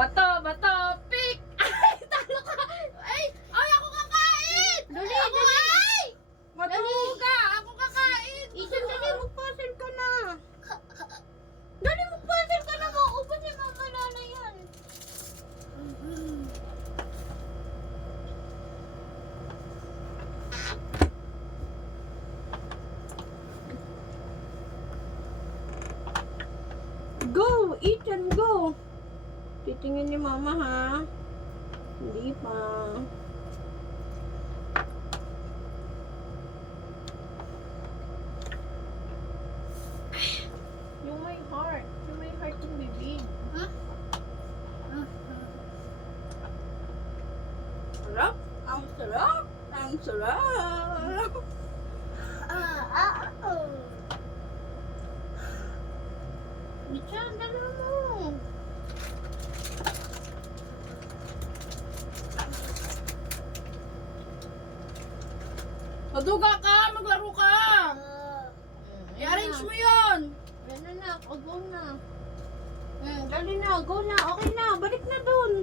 Bato, bato, pick! Ay, talo ka! Ay, ako kakain! Dali, Ako dali. ay! Matuga! Ako kakain! Ethan, dali, mag-puzzle ka na. Dali, mag-puzzle ka na. Maubos ni Mama Lala yan. Go, Ethan, go. Titingin ni Mama, ha? Hindi pa. Yung may heart. Yung may heart yung bibig. Sarap. Ang sarap. Ang sarap. Ethan, dala mo. Maduga ka! Maglaro ka! I-arrange mo yun! Yan na na, go na. Dali na, go na. Okay na, balik na dun.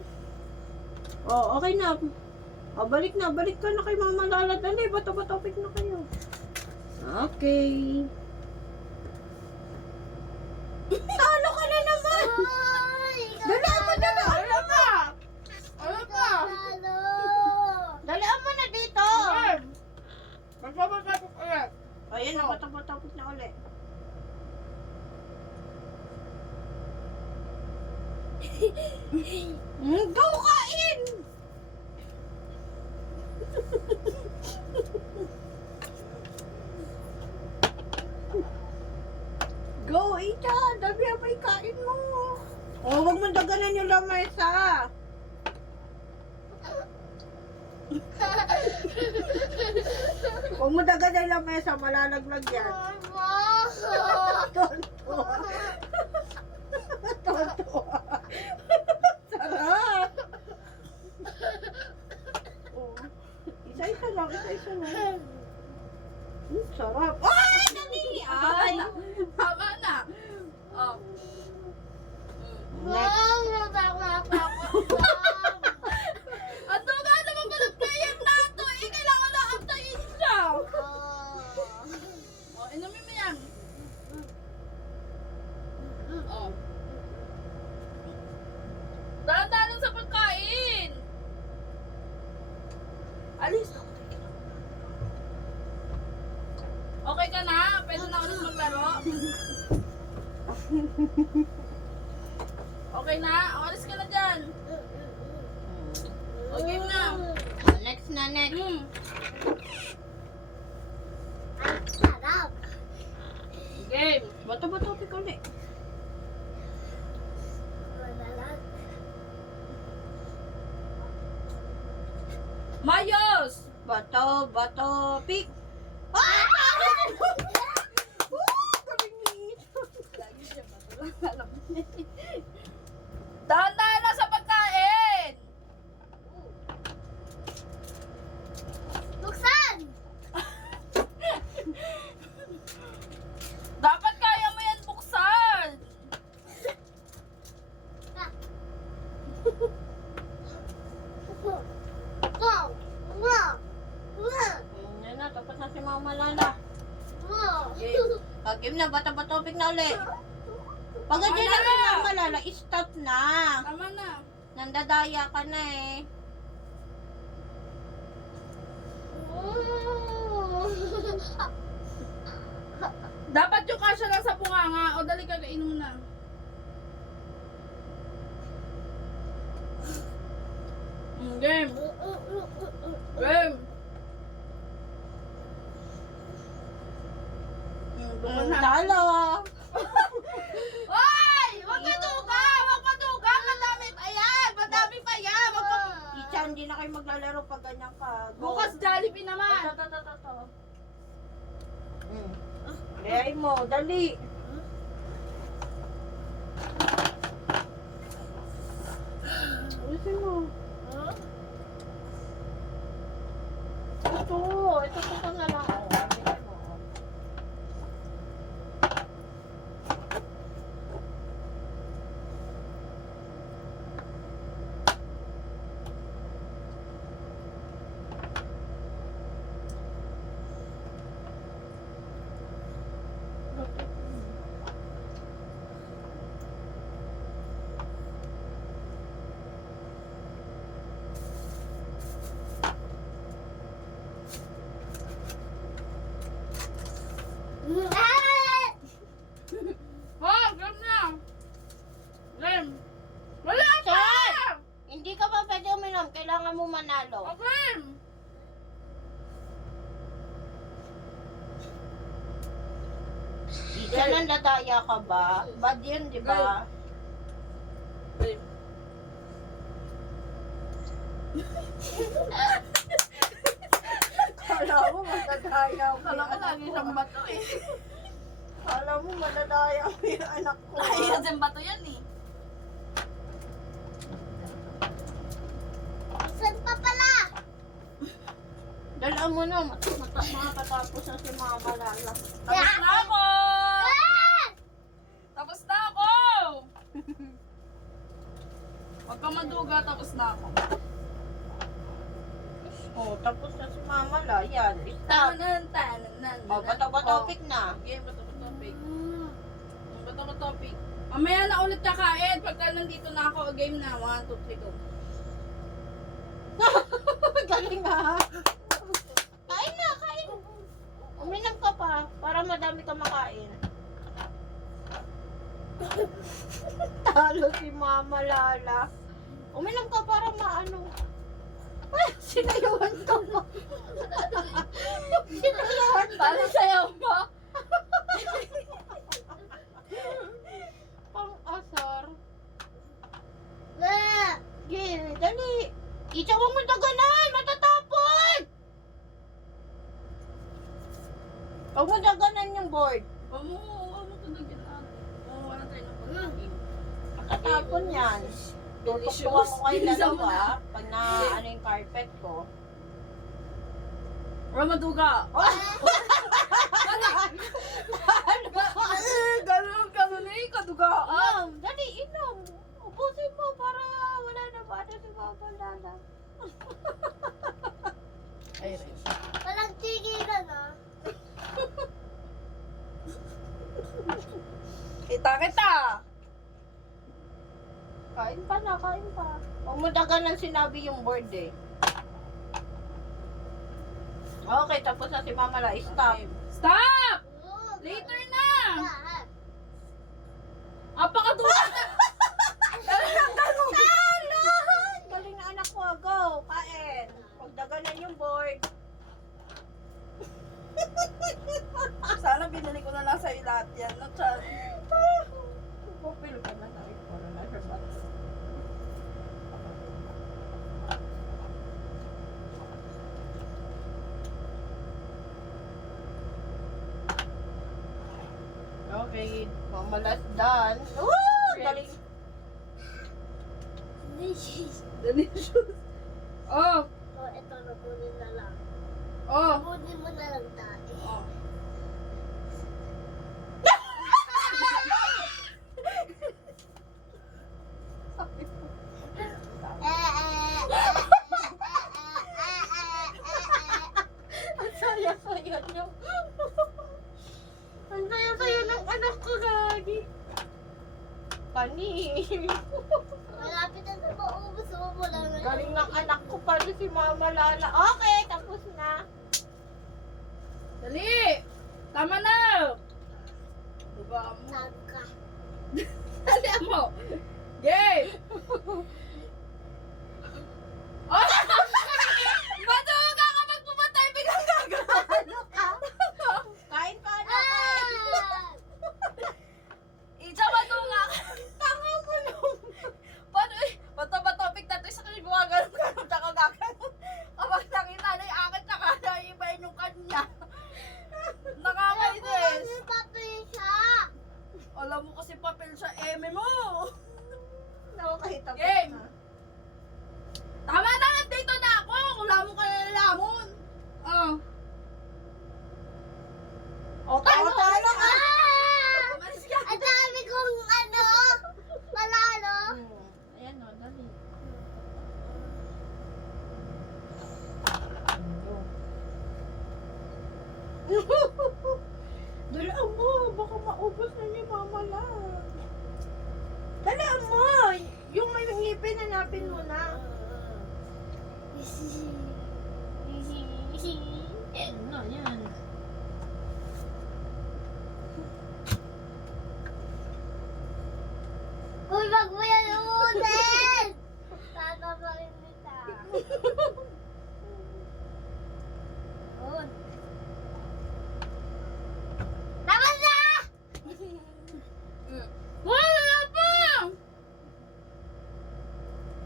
Oh, okay na. Oh, balik na, balik ka na kay Mama Lala. Dali, bato-bato-pick na kayo. Okay. Talo ka na naman! Dali mo na na! Ano ka? Ano ka? Dali mo na dito! Magpapagpapag ulit. Ayan na, bato-bato-pick na ulit. Go kain! Go, Ethan! Dami ang may kain mo. Oh, huwag mong daganan yung lamesa. Huwag mo daganan yung lamesa, malalaglag yan. Tonto. Tonto. Sarap. Oh. Isa-isa lang, isa-isa lang. Sarap. Ay, dali! Ay! Tama na. Oh. Ang duga naman ko ng player na ito. Eh, kailangan na antayin siya. Oh, inumin mo yan. Oh. Dahan-dahan sa pagkain. Alis. Okay ka na? Pwede na ulit maglaro? Okay na? Alis ka na dyan. Okay na. Next na, next. Game. Bato-bato, pick ulit. Mayos! Bato, bato, pick. Dahan-dahan na sa pagkain! Buksan! Dapat kaya mo yan buksan! Wow! Wow! Yan na, tapos na si Mama Lala. Wow! Game na, bato-bato, pick na ulit. Pag Tama ganyan na. na si Mama Lala, stop na. Tama na. Nandadaya ka na eh. Dapat yung kasya lang sa bunganga. O dali ka, kainin mo na. Game. Game. Bukas na. Talo. Hoy! Huwag matuga! Huwag matuga! Madami pa yan! Madami pa yan! Huwag ka... Icha, hindi na kayo maglalaro pag ganyan ka. Go. Bukas Jollibee naman! Ito. Kayay mo, dali. Ulisin mo. Ito na lang. Bigay mo. mo manalo? Okay. Diyan ang ladaya ka ba? Bad yun, di ba? Babe. Kala mo madadaya mo Kala ko lagi siyang bato eh. Kala mo madadaya mo yung anak ko. Ayun siyang bato yan eh. Saan pa pala? Dala mo na, makakatapos na si Mama Lala. Tapos na ako! Tapos na ako! Huwag ka maduga, tapos na ako. Oh, tapos na si Mama Lala. Yan, stop. Tanan. Oh, bato-topic na. Okay, bato-topic. Bato-topic. Mamaya na ulit kakain. Pagka nandito na ako, game na. 1, 2, 3, go. Galing ha. Kain na, kain. Uminom ka pa, para madami ka makain. Talo si Mama Lala. Uminom ka para maano. Ay, sinayuhan ka mo. Sinayuhan ka. Paano sa'yo mo? Pang-asar. Ma! Gil, dali. Itawang mo daganan, matatapon. Huwag mo daganan yung board. Huwag mo ito nagyan natin. Wala tayo ng pagkain. Matatapon yan. Tutuktukan mo kayo dalawa pag na ano yung carpet ko. Wala maduga. Ganun eh, kadugaan. Inom, dali, inom. Ubusin mo para wala na bata si Mama Lala. Ay, Rich. Walang tigilan ah. Kita! Kain pa na, kain pa. Huwag mo daganan sinabi yung board eh. Okay, tapos na si Mama Lala. Stop. Stop! Later na! Apakaduga na! Galing na anak ko. Go, kain. Huwag daganan yung board. Sana binili ko na lang sa'yo lahat yan. No, Chan? Pupil ka na sa para na sa bato. Okay, Mama Lala's done. Woo! Galing. Delicious. Oh! Oh, ito, nabunin na lang. Oh! Nabunin mo na lang dati. Oh. Ang saya-saya niyo. Ang saya-saya ng anak ko, Gagi. Pani. Malapit na sa maubos mo mo lang. Galing ng anak ko pala si Mama Lala. Okay, tapos na. Dali! Tama na! Diba mo? Saan ka? Dali mo! Game! Oh! Maduga ka magpumatay! Biglang gagawin! Ano ka? Kain ka na, kain. Icha, maduga ka! Tanga mo nung. Paano eh? Bato-topic na ito sa kanya ganun tsaka gagawin. Kapag nakita na yung akin tsaka naiibayin yung kanya. Nakakainis. Ano papel siya? Alam mo kasi papel sa eme mo. Okay, tapos Game. na. Tama na, nandito na ako. Wala mo kaya lamon. Oh. O, talo ka. Umalis ka. Ang dami kong ano, palalo. Ayan o, dali. Dalaan mo, baka maubos na ni Mama Lala. Dalaan mo! Yung may ngipin, hanapin mo na. Ano, yan. Uy, wag mo yan umutin! Tataparin kita.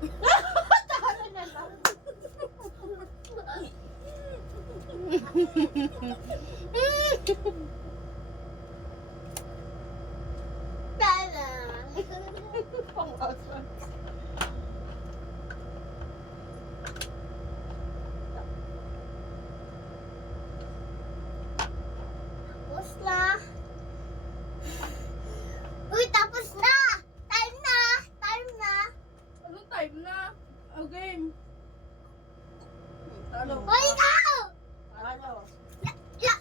Talo na lang. Tala. Pang-asa. Tapos na. Uy, tapos na! Time na! Time na! Anong time na? Oh, game. Talo. Uy, ikaw! Talo. Ya!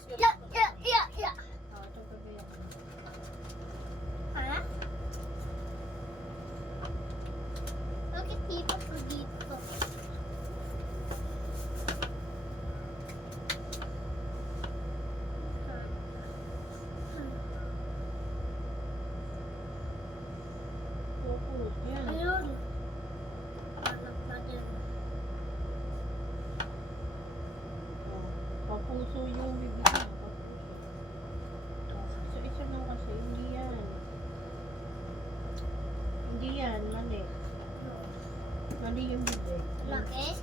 Ya! Oh, ito gabi ako. Ha? Bakit dito ko dito? Opo, yan. Ayun. Anak na din. Oh, papuso yung bibig mo. Papuso. Oh, isa-isa lang kasi. Hindi yan. Hindi yan. Mali. Mali yung bibig. Laki? Yan.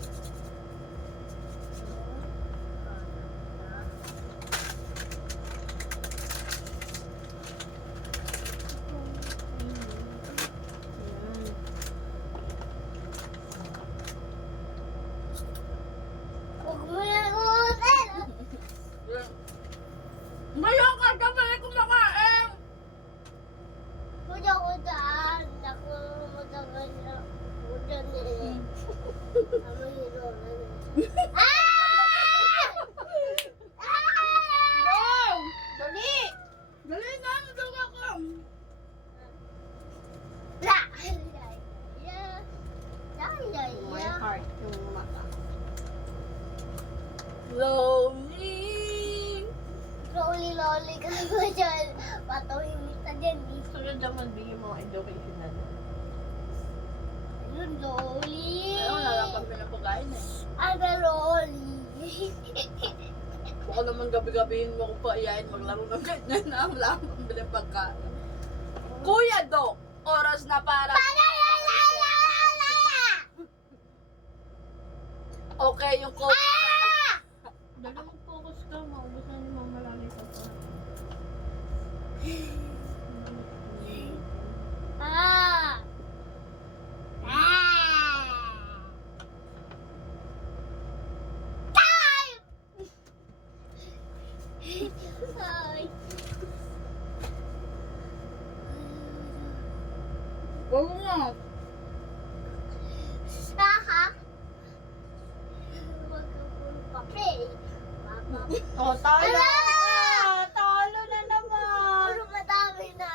Huwag mo na uutin! Ngayon ka kami kumakain! Kuya ko daan. Ako matagal na. Kuya ni. Ano hiro na ni. Ah! Go! Dali! Dali na! Maduga ka! La! Ya! My heart. Yung mata. Lonely! Loli ka ba dyan? Patuhin kita dyan eh. Sunod naman bigyan mo education na doon. Ayun, loli. Ayaw, wala lang kami ng pagkain eh. Aga loli. Baka naman gabi-gabihin mo kung paiyain maglaro ng ganyan na wala akong pambili ng pagkain. Kuya Dok, oras na para... Okay, yung coke. Dali mag-focus ka. Maubos na ni Mama Lali pa pa. Ah! Ah! Time! Ay. Huwag mo. Saha? Huwag ka puro papel. Papa. Oh, talo! Ala! Talo na naman! Puro madami na.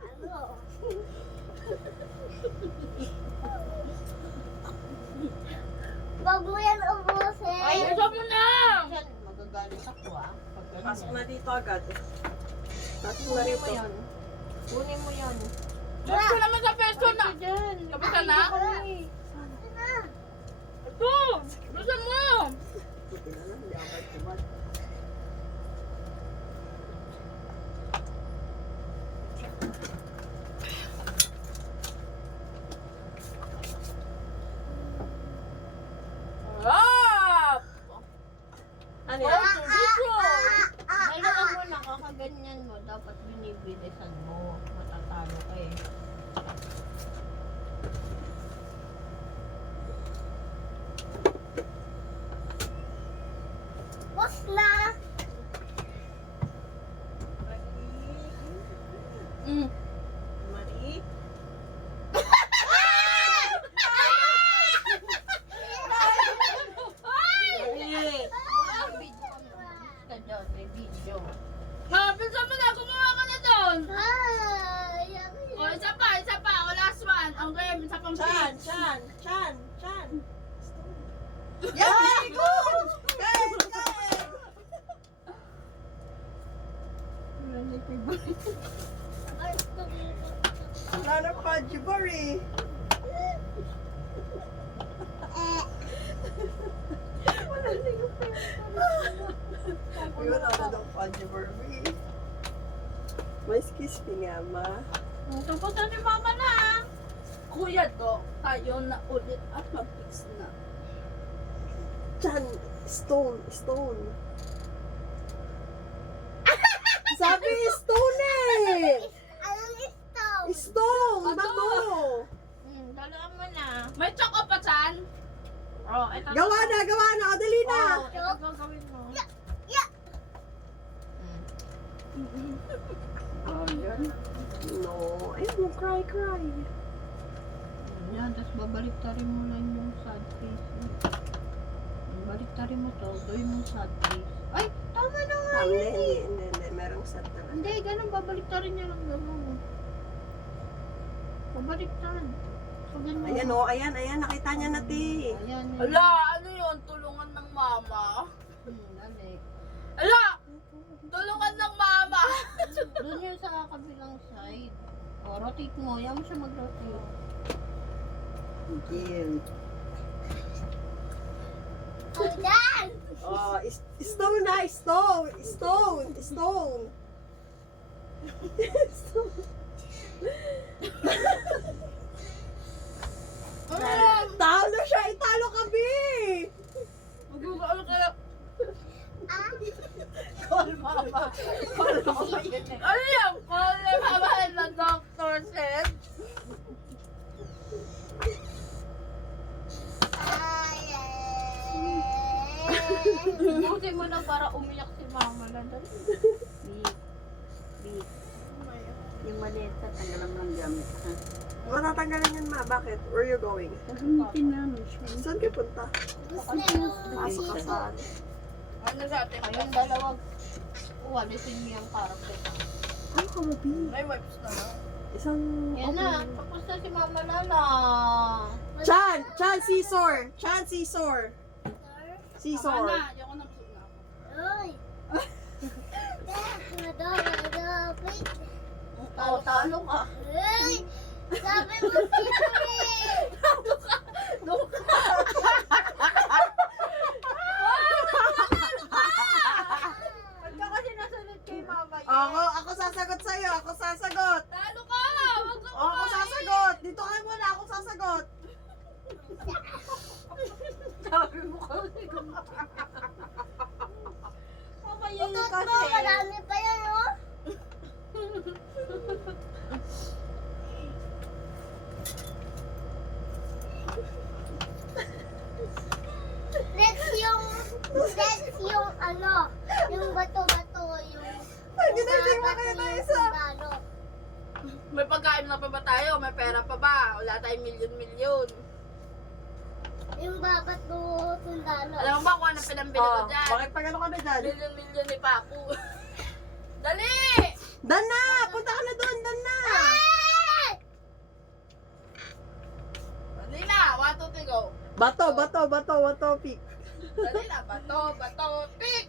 Ano? Wag mo yan ubusin. Ay, Isa mo na! Diyan, magagalit ako ah. Pag ganyan. Pasok na dito agad. Pasok na Kunin rito. mo yan. Kunin mo yan. Diyos ko naman sa pesto na! Ito dyan. Kapit ka na? Ay, Ano na? Ito! Bilisan mo! Buti na lang, hindi ako magtubad. Harap! Ano Ay, yan? tubig Dalawa mo, nakakaganyan mo. Dapat binibilisan mo. Matatalo ka eh. Boss na. Mm. Mari? Mari! Ka dyan, may video. Bilisan mo na! Gumawa ka na doon! Ay, O, isa pa! O, last one! Ang game, isa pang Chan! page. Chan! Chan! Chan! Yan! Very good! Guys! Guys! Wala na pa, Jibari! Wala na yung wala na daw pa, Jibari. May kiss nga, ma. Tapos na ni Mama na. Kuya Dok, tayo na ulit at mag-fix na. Chan, stone, stone. Sabi stone eh! Anong stone? Stone, Bato. bato. Daluan mo na. May choco pa dyan? Oh, ito. Gawa na, o, dali na. Oh, ito gagawin mo. Oh, yan. No, ay, mo cry. Yan, tapos babaliktarin mo lang yung sad face mo. Baliktarin mo to, gawin mo sad face. Ay, tama na nga yun. Hindi. Merong set na. Hindi, ganun, babaliktarin niya lang gano'n. Babaliktarin. So, ganun. Ayan o, ayan, nakita niya na ti. Ayan. yun. Ala, ano yun? Tulungan ng mama? Dali. Ala! Tulungan ng mama! Doon yun sa kabilang side. O, rotate mo. Yan mo siya mag-rotate. Cute. Ayan! Oh, stone na, stone. Talo siya, italo kami. Mag-ano ka lang? Ah? Call mama. Call mama yun eh. Ano yung call ni mama and the doctor said? Buti mo na para umiyak si mama na dali. Big. Yung maleta, tanggalan mo lang gamit. Ha? Matatanggalin yan, ma. Bakit? Where you going? Gamitin namin siya. Saan kayo punta? Pasok ka sa... Ano sa atin? Kayong dalawa, walisin niyo yung karakter. Ay, kamabi. May wipes na lang. Isang... Yan na, tapos na si Mama Lala. Chan, scissor. Tama na, ayoko na busog na ako. Uy! Wait! Oo, talo ka. Uy! Sabi mo secret! Pagka kasi nasunod kay Mama Ako sasagot sa'yo. Ako sasagot. Talo ka! Wag ka Ako sasagot. Dito ka muna. Ako sasagot. sabi mo kasi. Mama yun Ito kasi. mo, marami pa yan, oh! Next yung ano, yung bato-bato, yung... Ay, ginasing mo kayo na isa. Sundalo. May pagkain na pa ba tayo? May pera pa ba? Wala tayong milyon-milyon. Yung babat mo, sundalo. Alam mo ba kung ano pinambili ko dyan? Bakit pag ano ka na dyan? Milyon-milyon ni Papu. Dali! Dan na! Punta ka na doon, dan na! Ah! Dali na! 1, 2, 3, go! Bato, pick. Dali na! Bato, pick!